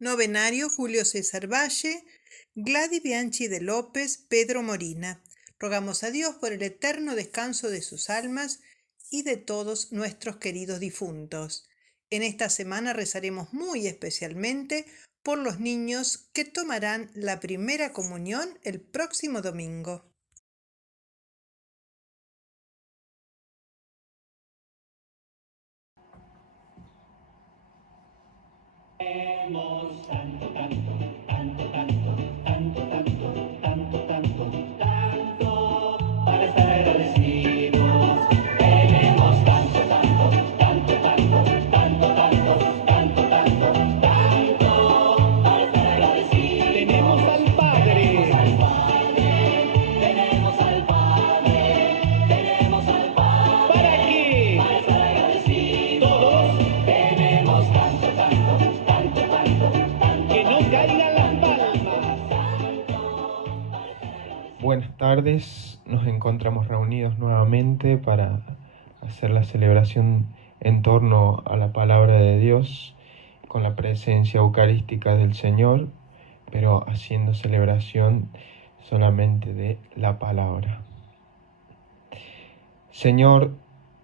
Novenario Julio César Valle, Gladys Bianchi de López, Pedro Morina. Rogamos a Dios por el eterno descanso de sus almas y de todos nuestros queridos difuntos. En esta semana rezaremos muy especialmente por los niños que tomarán la primera comunión el próximo domingo. Tanto, tanto, tanto, tanto, tanto, tanto, tanto, tanto, tanto, para estar agradecidos. Tenemos tanto, tanto, tanto, tanto, tanto, tanto, tanto, tanto, tanto, para estar agradecidos. Tenemos al Padre, tenemos al Padre, tenemos al Padre. ¿Para qué? Para estar agradecidos. Todos tenemos tanto, tanto, tanto, tanto, que no caigan las palmas. Buenas tardes, nos encontramos reunidos nuevamente para hacer la celebración en torno a la palabra de Dios, con la presencia eucarística del Señor, pero haciendo celebración solamente de la palabra. Señor,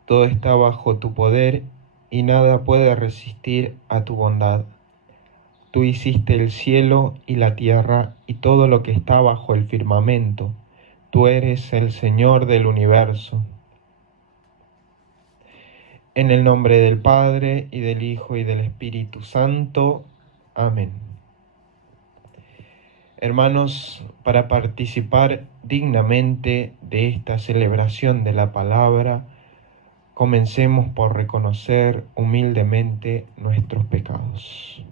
todo está bajo tu poder y nada puede resistir a tu bondad. Tú hiciste el cielo y la tierra y todo lo que está bajo el firmamento. Tú eres el Señor del universo. En el nombre del Padre, y del Hijo, y del Espíritu Santo. Amén. Hermanos, para participar dignamente de esta celebración de la palabra, comencemos por reconocer humildemente nuestros pecados.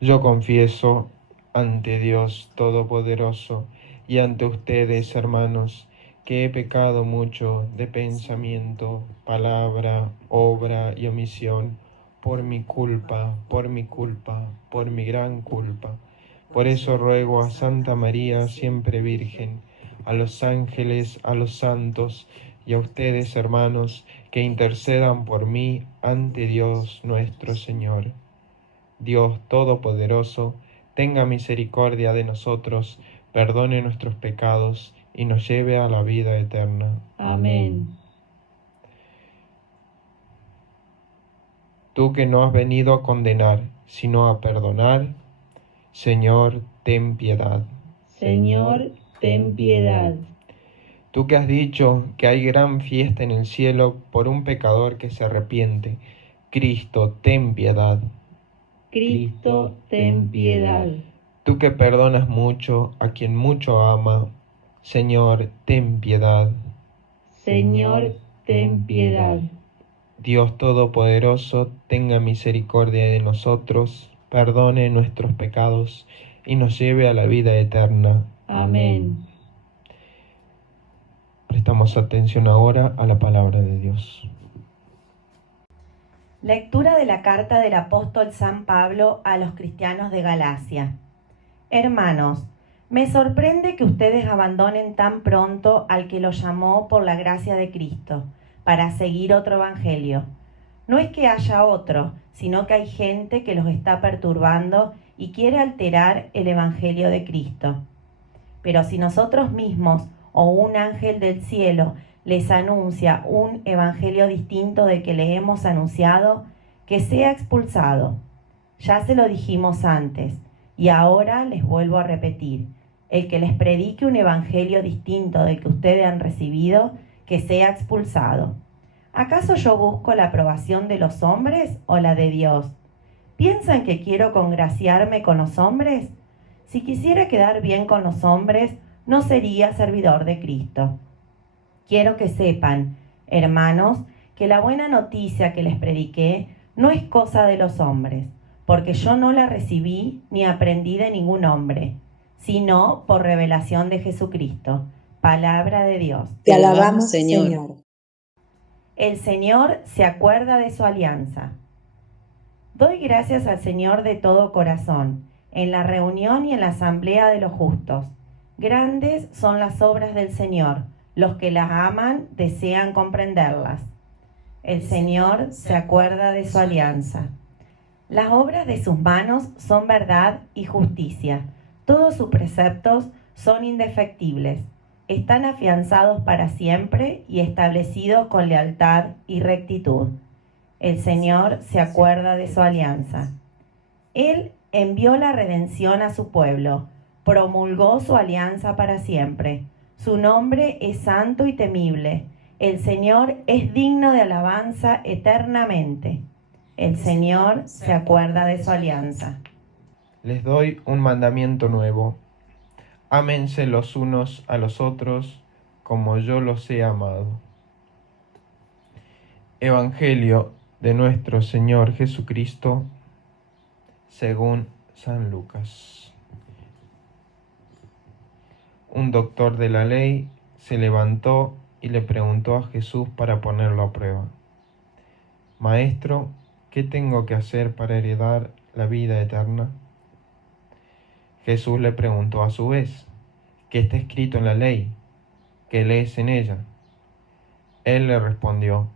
Yo confieso ante Dios Todopoderoso y ante ustedes, hermanos, que he pecado mucho de pensamiento, palabra, obra y omisión, por mi culpa, por mi culpa, por mi gran culpa. Por eso ruego a Santa María, siempre Virgen, a los ángeles, a los santos y a ustedes, hermanos, que intercedan por mí ante Dios nuestro Señor. Dios Todopoderoso, tenga misericordia de nosotros, perdone nuestros pecados y nos lleve a la vida eterna. Amén. Tú que no has venido a condenar, sino a perdonar, Señor, ten piedad. Señor, ten piedad. Tú que has dicho que hay gran fiesta en el cielo por un pecador que se arrepiente, Cristo, ten piedad. Cristo, ten piedad. Tú que perdonas mucho a quien mucho ama, Señor, ten piedad. Señor, ten piedad. Dios Todopoderoso, tenga misericordia de nosotros, perdone nuestros pecados y nos lleve a la vida eterna. Amén. Prestamos atención ahora a la palabra de Dios. Lectura de la carta del apóstol San Pablo a los cristianos de Galacia. Hermanos, me sorprende que ustedes abandonen tan pronto al que los llamó por la gracia de Cristo, para seguir otro evangelio. No es que haya otro, sino que hay gente que los está perturbando y quiere alterar el evangelio de Cristo. Pero si nosotros mismos o un ángel del cielo les anuncia un evangelio distinto del que le hemos anunciado, que sea expulsado. Ya se lo dijimos antes, y ahora les vuelvo a repetir. El que les predique un evangelio distinto del que ustedes han recibido, que sea expulsado. ¿Acaso yo busco la aprobación de los hombres o la de Dios? ¿Piensan que quiero congraciarme con los hombres? Si quisiera quedar bien con los hombres, no sería servidor de Cristo. Quiero que sepan, hermanos, que la buena noticia que les prediqué no es cosa de los hombres, porque yo no la recibí ni aprendí de ningún hombre, sino por revelación de Jesucristo, palabra de Dios. Te alabamos, Señor. El Señor se acuerda de su alianza. Doy gracias al Señor de todo corazón, en la reunión y en la asamblea de los justos. Grandes son las obras del Señor, los que las aman desean comprenderlas. El Señor se acuerda de su alianza. Las obras de sus manos son verdad y justicia. Todos sus preceptos son indefectibles. Están afianzados para siempre y establecidos con lealtad y rectitud. El Señor se acuerda de su alianza. Él envió la redención a su pueblo, promulgó su alianza para siempre. Su nombre es santo y temible. El Señor es digno de alabanza eternamente. El Señor se acuerda de su alianza. Les doy un mandamiento nuevo. Ámense los unos a los otros como yo los he amado. Evangelio de nuestro Señor Jesucristo según San Lucas. Un doctor de la ley se levantó y le preguntó a Jesús para ponerlo a prueba: Maestro, ¿qué tengo que hacer para heredar la vida eterna? Jesús le preguntó a su vez: ¿qué está escrito en la ley? ¿Qué lees en ella? Él le respondió: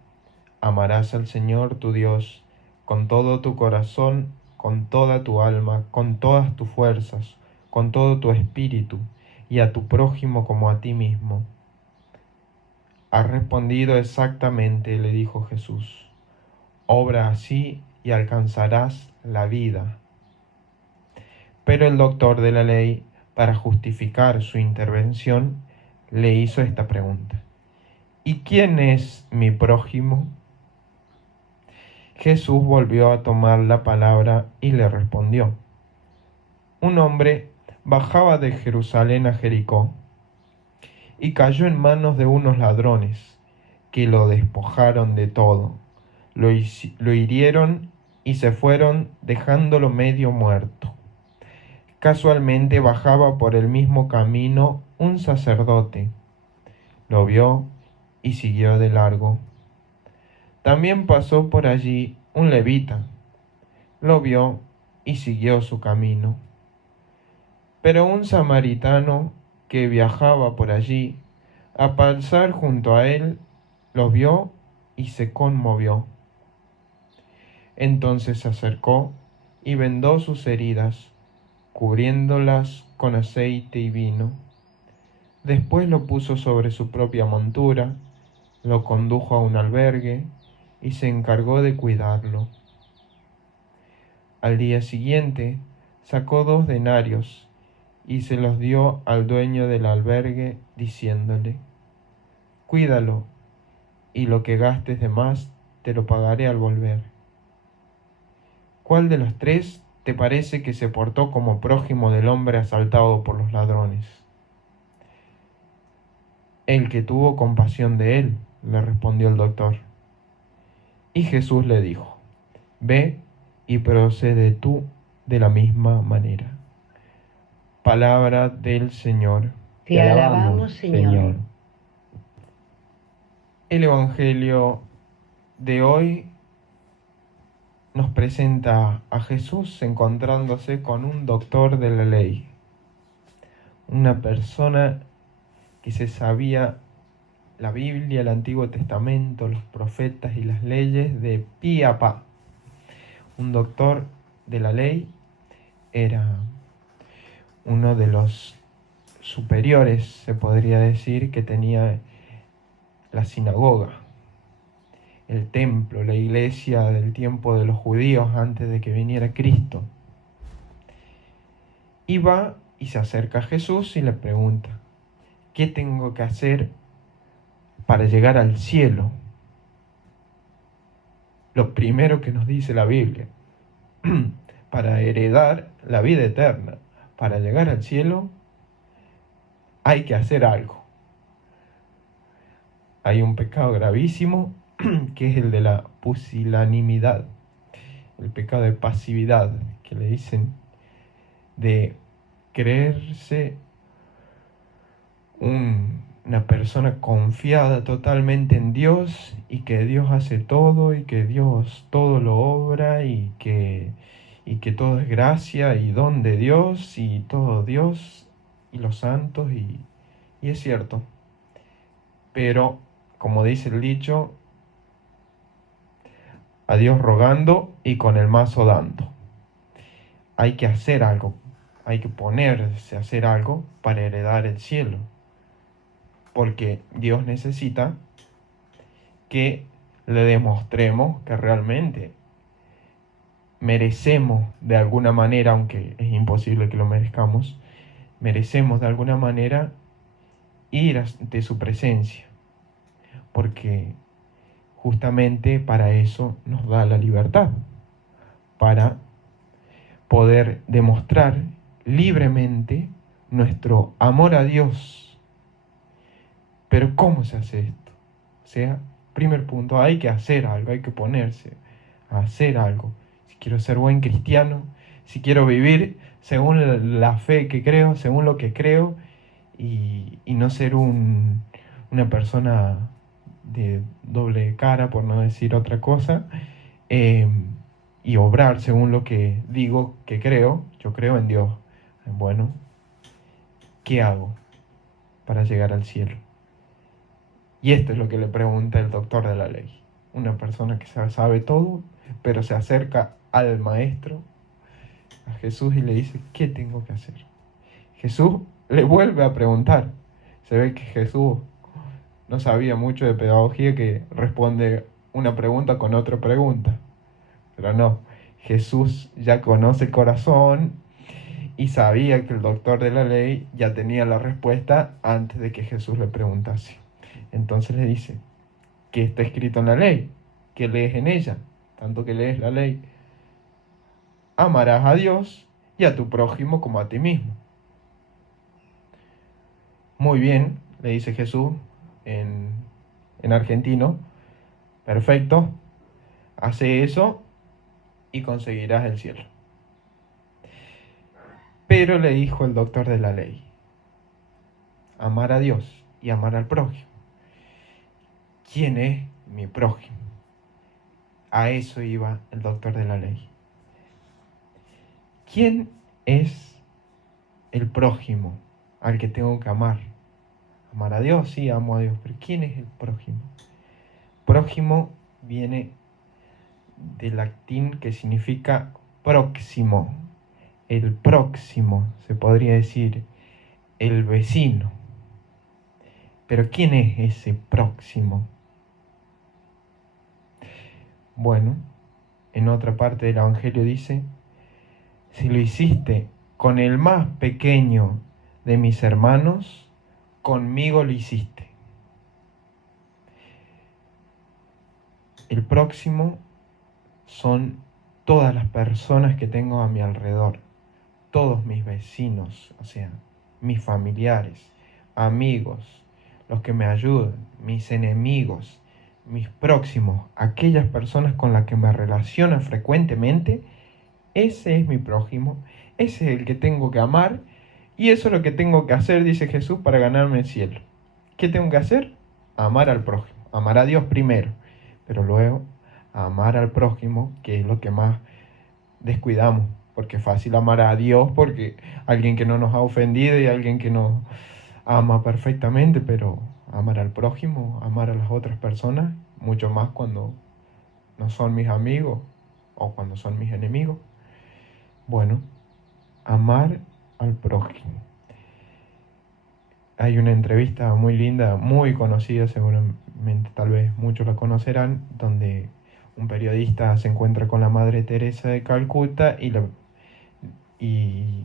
amarás al Señor tu Dios con todo tu corazón, con toda tu alma, con todas tus fuerzas, con todo tu espíritu, y a tu prójimo como a ti mismo. Has respondido exactamente, le dijo Jesús. Obra así y alcanzarás la vida. Pero el doctor de la ley, para justificar su intervención, le hizo esta pregunta: ¿y quién es mi prójimo? Jesús volvió a tomar la palabra y le respondió: un hombre bajaba de Jerusalén a Jericó y cayó en manos de unos ladrones que lo despojaron de todo, lo hirieron y se fueron dejándolo medio muerto. Casualmente bajaba por el mismo camino un sacerdote, lo vio y siguió de largo. También pasó por allí un levita, lo vio y siguió su camino. Pero un samaritano que viajaba por allí, a pasar junto a él, lo vio y se conmovió. Entonces se acercó y vendó sus heridas, cubriéndolas con aceite y vino. Después lo puso sobre su propia montura, lo condujo a un albergue y se encargó de cuidarlo. Al día siguiente sacó 2 denarios y se los dio al dueño del albergue, diciéndole: cuídalo, y lo que gastes de más te lo pagaré al volver. ¿Cuál de los 3 te parece que se portó como prójimo del hombre asaltado por los ladrones? El que tuvo compasión de él, le respondió el doctor. Y Jesús le dijo: ve y procede tú de la misma manera. Palabra del Señor. Te alabamos, Señor. El Evangelio de hoy nos presenta a Jesús encontrándose con un doctor de la ley, una persona que se sabía la Biblia, el Antiguo Testamento, los profetas y las leyes de pi a pa. Un doctor de la ley era uno de los superiores, se podría decir, que tenía la sinagoga, el templo, la iglesia del tiempo de los judíos antes de que viniera Cristo. Y va y se acerca a Jesús y le pregunta: ¿qué tengo que hacer para llegar al cielo? Lo primero que nos dice la Biblia, para heredar la vida eterna, para llegar al cielo, hay que hacer algo. Hay un pecado gravísimo que es el de la pusilanimidad, el pecado de pasividad, que le dicen, de creerse un una persona confiada totalmente en Dios y que Dios hace todo y que Dios todo lo obra y que todo es gracia y don de Dios y todo Dios y los santos y es cierto. Pero, como dice el dicho, a Dios rogando y con el mazo dando. Hay que hacer algo, hay que ponerse a hacer algo para heredar el cielo. Porque Dios necesita que le demostremos que realmente merecemos de alguna manera, aunque es imposible que lo merezcamos, merecemos de alguna manera ir ante su presencia. Porque justamente para eso nos da la libertad, para poder demostrar libremente nuestro amor a Dios. Pero ¿cómo se hace esto? O sea, primer punto, hay que hacer algo, hay que ponerse a hacer algo. Si quiero ser buen cristiano, si quiero vivir según la fe que creo, según lo que creo, y no ser una persona de doble cara, por no decir otra cosa, y obrar según lo que digo que creo. Yo creo en Dios. Bueno, ¿qué hago para llegar al cielo? Y esto es lo que le pregunta el doctor de la ley. Una persona que sabe todo, pero se acerca al maestro, a Jesús, y le dice, ¿qué tengo que hacer? Jesús le vuelve a preguntar. Se ve que Jesús no sabía mucho de pedagogía, que responde una pregunta con otra pregunta. Pero no, Jesús ya conoce el corazón y sabía que el doctor de la ley ya tenía la respuesta antes de que Jesús le preguntase. Entonces le dice, ¿qué está escrito en la ley? ¿Qué lees en ella? Tanto que lees la ley. Amarás a Dios y a tu prójimo como a ti mismo. Muy bien, le dice Jesús en argentino. Perfecto. Hace eso y conseguirás el cielo. Pero le dijo el doctor de la ley, amar a Dios y amar al prójimo. ¿Quién es mi prójimo? A eso iba el doctor de la ley. ¿Quién es el prójimo al que tengo que amar? Amar a Dios, sí, amo a Dios, pero ¿quién es el prójimo? Prójimo viene del latín que significa próximo. El próximo, se podría decir, el vecino. Pero ¿quién es ese próximo? Bueno, en otra parte del Evangelio dice, si lo hiciste con el más pequeño de mis hermanos, conmigo lo hiciste. El próximo son todas las personas que tengo a mi alrededor, todos mis vecinos, o sea, mis familiares, amigos, los que me ayudan, mis enemigos, mis próximos, aquellas personas con las que me relaciono frecuentemente. Ese es mi prójimo, ese es el que tengo que amar, y eso es lo que tengo que hacer, dice Jesús, para ganarme el cielo. ¿Qué tengo que hacer? Amar al prójimo, amar a Dios primero, pero luego amar al prójimo, que es lo que más descuidamos, porque es fácil amar a Dios, porque alguien que no nos ha ofendido y alguien que nos ama perfectamente, pero amar al prójimo, amar a las otras personas, mucho más cuando no son mis amigos o cuando son mis enemigos. Bueno, amar al prójimo. Hay una entrevista muy linda, muy conocida, seguramente tal vez muchos la conocerán, donde un periodista se encuentra con la Madre Teresa de Calcuta y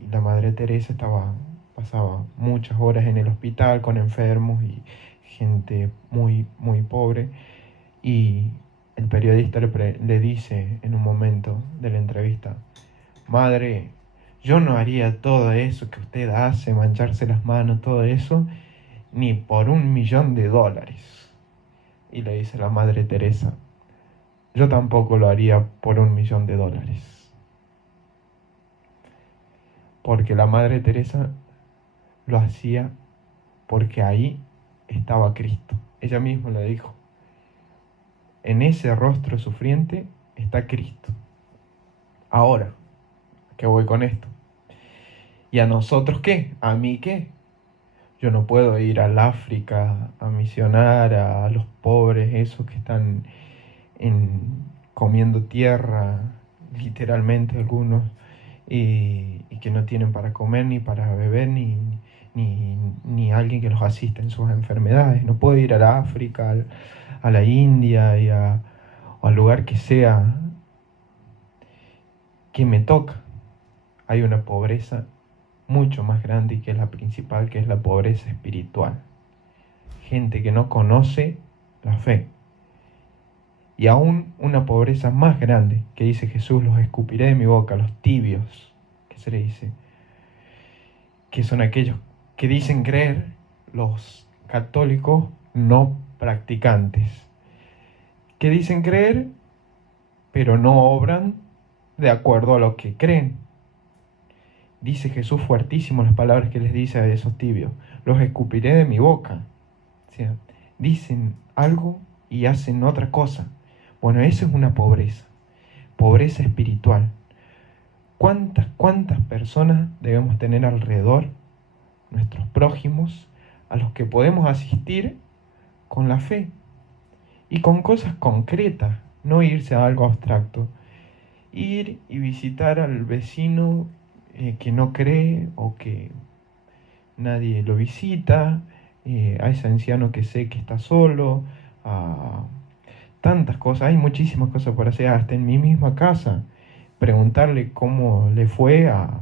la Madre Teresa pasaba muchas horas en el hospital con enfermos y gente muy, muy pobre, y el periodista le dice en un momento de la entrevista, Madre, yo no haría todo eso que usted hace, mancharse las manos, todo eso, ni por $1.000.000. Y le dice la Madre Teresa, yo tampoco lo haría por $1.000.000. Porque la Madre Teresa lo hacía porque ahí estaba Cristo. Ella misma lo dijo. En ese rostro sufriente está Cristo. Ahora, ¿qué voy con esto? ¿Y a nosotros qué? ¿A mí qué? Yo no puedo ir al África a misionar a los pobres, esos que están comiendo tierra, literalmente algunos, y que no tienen para comer, ni para beber, ni alguien que los asista en sus enfermedades. No puedo ir al África, a la India o al lugar que sea que me toca. Hay una pobreza mucho más grande y que es la principal, que es la pobreza espiritual. Gente que no conoce la fe. Y aún una pobreza más grande, que dice Jesús: los escupiré de mi boca, los tibios, que se le dice, que son aquellos que dicen creer, los católicos no practicantes, que dicen creer, pero no obran de acuerdo a lo que creen. Dice Jesús fuertísimo las palabras que les dice a esos tibios: los escupiré de mi boca. O sea, dicen algo y hacen otra cosa. Bueno, eso es una pobreza espiritual. ¿Cuántas personas debemos tener alrededor, nuestros prójimos, a los que podemos asistir con la fe y con cosas concretas, no irse a algo abstracto? Ir y visitar al vecino que no cree o que nadie lo visita, a ese anciano que sé que está solo, a tantas cosas, hay muchísimas cosas por hacer, hasta en mi misma casa, preguntarle cómo le fue a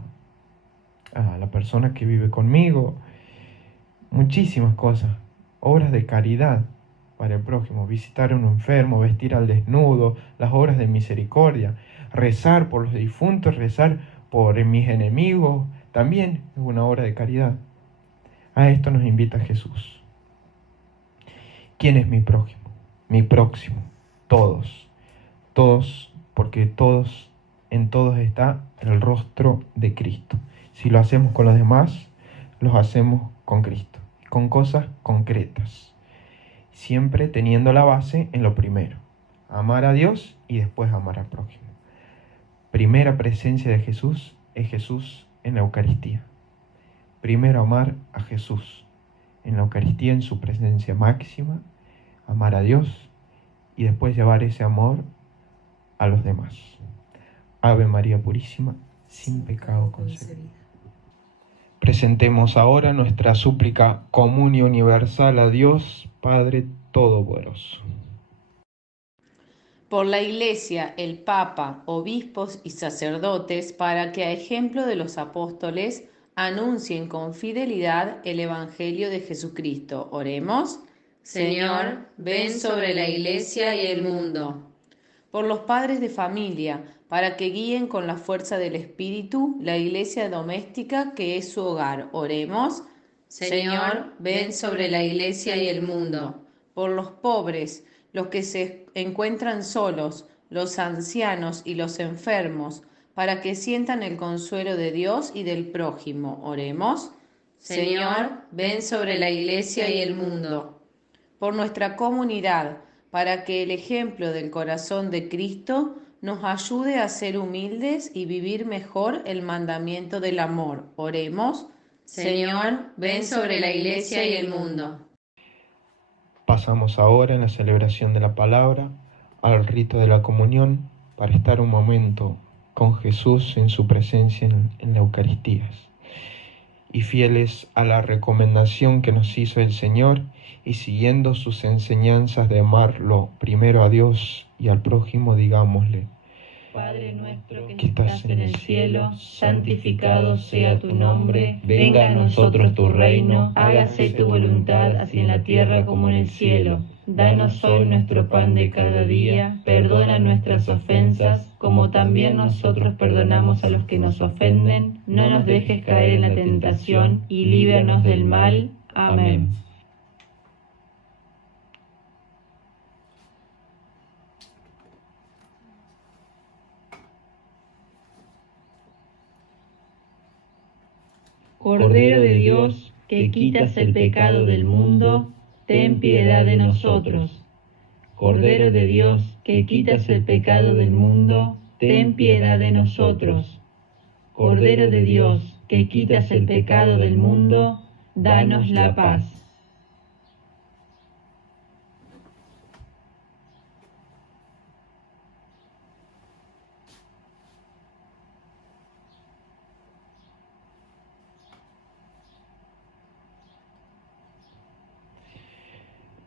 la persona que vive conmigo, muchísimas cosas, obras de caridad para el prójimo, visitar a un enfermo, vestir al desnudo, las obras de misericordia, rezar por los difuntos, rezar por mis enemigos, también es una obra de caridad. A esto nos invita Jesús. ¿Quién es mi prójimo? Mi próximo. Todos. Todos, porque en todos está el rostro de Cristo. Si lo hacemos con los demás, los hacemos con Cristo, con cosas concretas. Siempre teniendo la base en lo primero: amar a Dios y después amar al prójimo. Primera presencia de Jesús es Jesús en la Eucaristía. Primero amar a Jesús en la Eucaristía, en su presencia máxima, amar a Dios y después llevar ese amor a los demás. Ave María Purísima, sin pecado concebida. Presentemos ahora nuestra súplica común y universal a Dios Padre Todopoderoso. Por la Iglesia, el Papa, obispos y sacerdotes, para que a ejemplo de los apóstoles anuncien con fidelidad el Evangelio de Jesucristo. Oremos. Señor, ven sobre la Iglesia y el mundo. Por los padres de familia, para que guíen con la fuerza del Espíritu la Iglesia doméstica que es su hogar. Oremos. Señor, ven sobre la Iglesia y el mundo. Por los pobres, los que se encuentran solos, los ancianos y los enfermos, para que sientan el consuelo de Dios y del prójimo. Oremos. Señor, ven sobre la Iglesia y el mundo. Por nuestra comunidad, para que el ejemplo del corazón de Cristo nos ayude a ser humildes y vivir mejor el mandamiento del amor. Oremos. Señor, ven sobre la Iglesia y el mundo. Pasamos ahora en la celebración de la palabra al rito de la comunión para estar un momento con Jesús en su presencia en la Eucaristía. Y fieles a la recomendación que nos hizo el Señor y siguiendo sus enseñanzas de amarlo primero a Dios y al prójimo, digámosle: Padre nuestro que estás en el cielo, santificado sea tu nombre, venga a nosotros tu reino, hágase tu voluntad así en la tierra como en el cielo. Danos hoy nuestro pan de cada día, perdona nuestras ofensas, como también nosotros perdonamos a los que nos ofenden, no nos dejes caer en la tentación y líbranos del mal. Amén. Cordero de Dios, que quitas el pecado del mundo, ten piedad de nosotros. Cordero de Dios, que quitas el pecado del mundo, ten piedad de nosotros. Cordero de Dios, que quitas el pecado del mundo, danos la paz.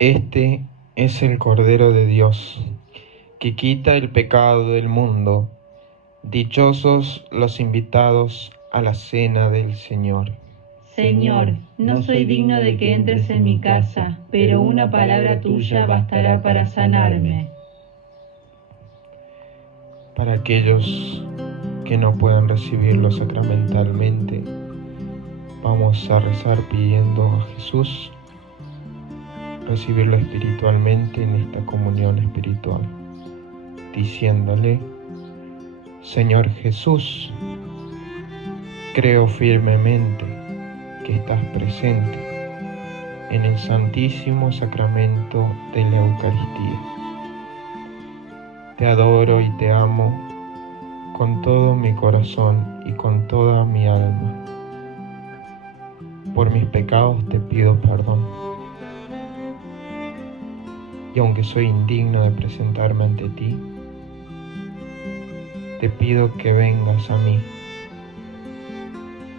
Este es el Cordero de Dios, que quita el pecado del mundo. Dichosos los invitados a la cena del Señor. Señor, no soy digno de que entres en mi casa, pero una palabra tuya bastará para sanarme. Para aquellos que no puedan recibirlo sacramentalmente, vamos a rezar pidiendo a Jesús recibirlo espiritualmente en esta comunión espiritual, diciéndole: Señor Jesús, creo firmemente que estás presente en el santísimo sacramento de la Eucaristía. Te adoro y te amo con todo mi corazón y con toda mi alma. Por mis pecados te pido perdón. Y aunque soy indigno de presentarme ante ti, te pido que vengas a mí,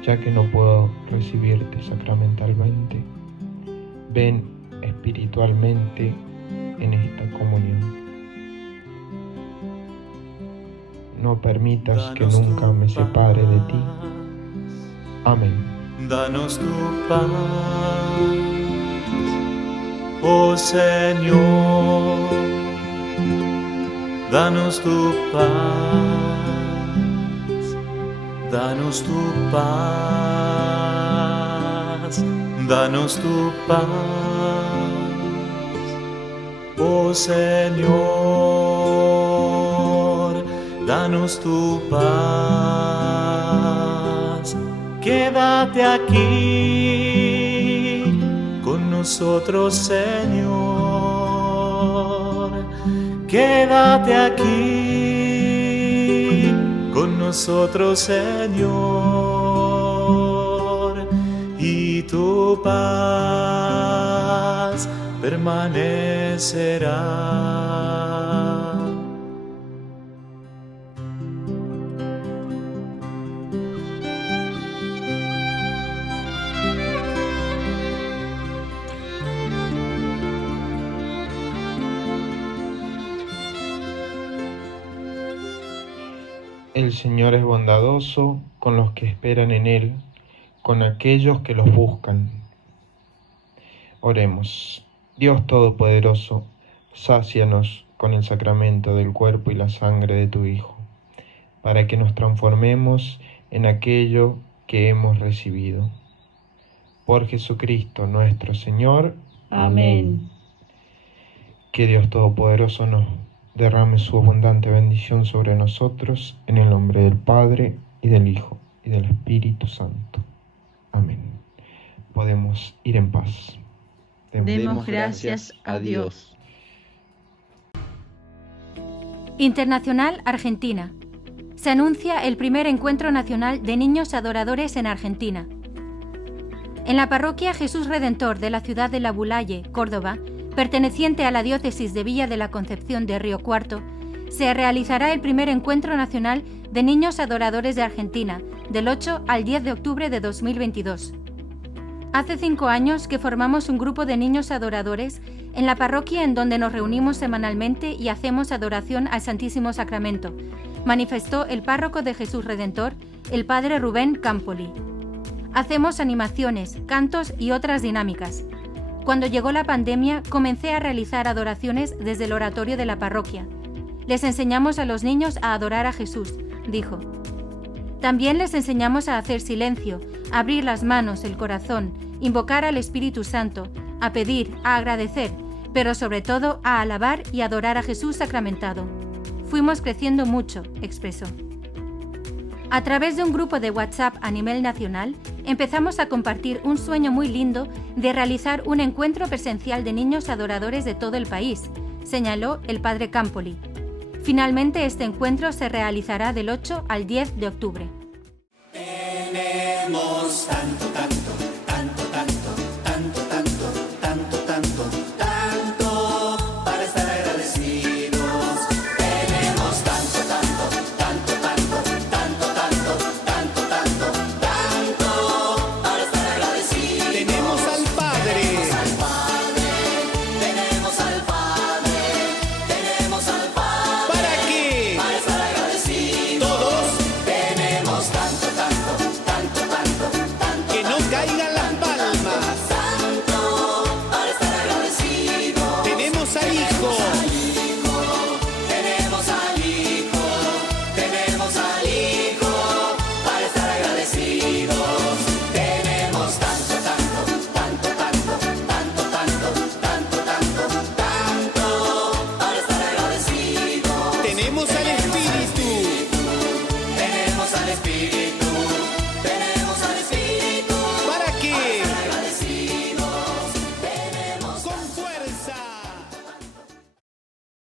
ya que no puedo recibirte sacramentalmente. Ven espiritualmente en esta comunión. No permitas que nunca me separe de ti. Amén. Danos tu paz, oh Señor, danos tu paz, danos tu paz, danos tu paz, oh Señor, danos tu paz. Quédate aquí con nosotros, Señor. Quédate aquí con nosotros, Señor. Y tu paz permanecerá. El Señor es bondadoso con los que esperan en Él, con aquellos que los buscan. Oremos. Dios Todopoderoso, sácianos con el sacramento del cuerpo y la sangre de tu Hijo, para que nos transformemos en aquello que hemos recibido. Por Jesucristo nuestro Señor. Amén. Que Dios Todopoderoso nos derrame su abundante bendición sobre nosotros, en el nombre del Padre, y del Hijo, y del Espíritu Santo. Amén. Podemos ir en paz. Demos gracias a Dios. Internacional Argentina. Se anuncia el primer encuentro nacional de niños adoradores en Argentina. En la parroquia Jesús Redentor de la ciudad de La Bulaye, Córdoba, perteneciente a la diócesis de Villa de la Concepción de Río Cuarto, se realizará el primer encuentro nacional de niños adoradores de Argentina, del 8 al 10 de octubre de 2022. Hace 5 años que formamos un grupo de niños adoradores en la parroquia en donde nos reunimos semanalmente y hacemos adoración al Santísimo Sacramento, manifestó el párroco de Jesús Redentor, el padre Rubén Campoli. Hacemos animaciones, cantos y otras dinámicas. Cuando llegó la pandemia, comencé a realizar adoraciones desde el oratorio de la parroquia. Les enseñamos a los niños a adorar a Jesús, dijo. También les enseñamos a hacer silencio, a abrir las manos, el corazón, invocar al Espíritu Santo, a pedir, a agradecer, pero sobre todo a alabar y adorar a Jesús sacramentado. Fuimos creciendo mucho, expresó. A través de un grupo de WhatsApp a nivel nacional, empezamos a compartir un sueño muy lindo de realizar un encuentro presencial de niños adoradores de todo el país, señaló el padre Campoli. Finalmente, este encuentro se realizará del 8 al 10 de octubre. Tenemos tanto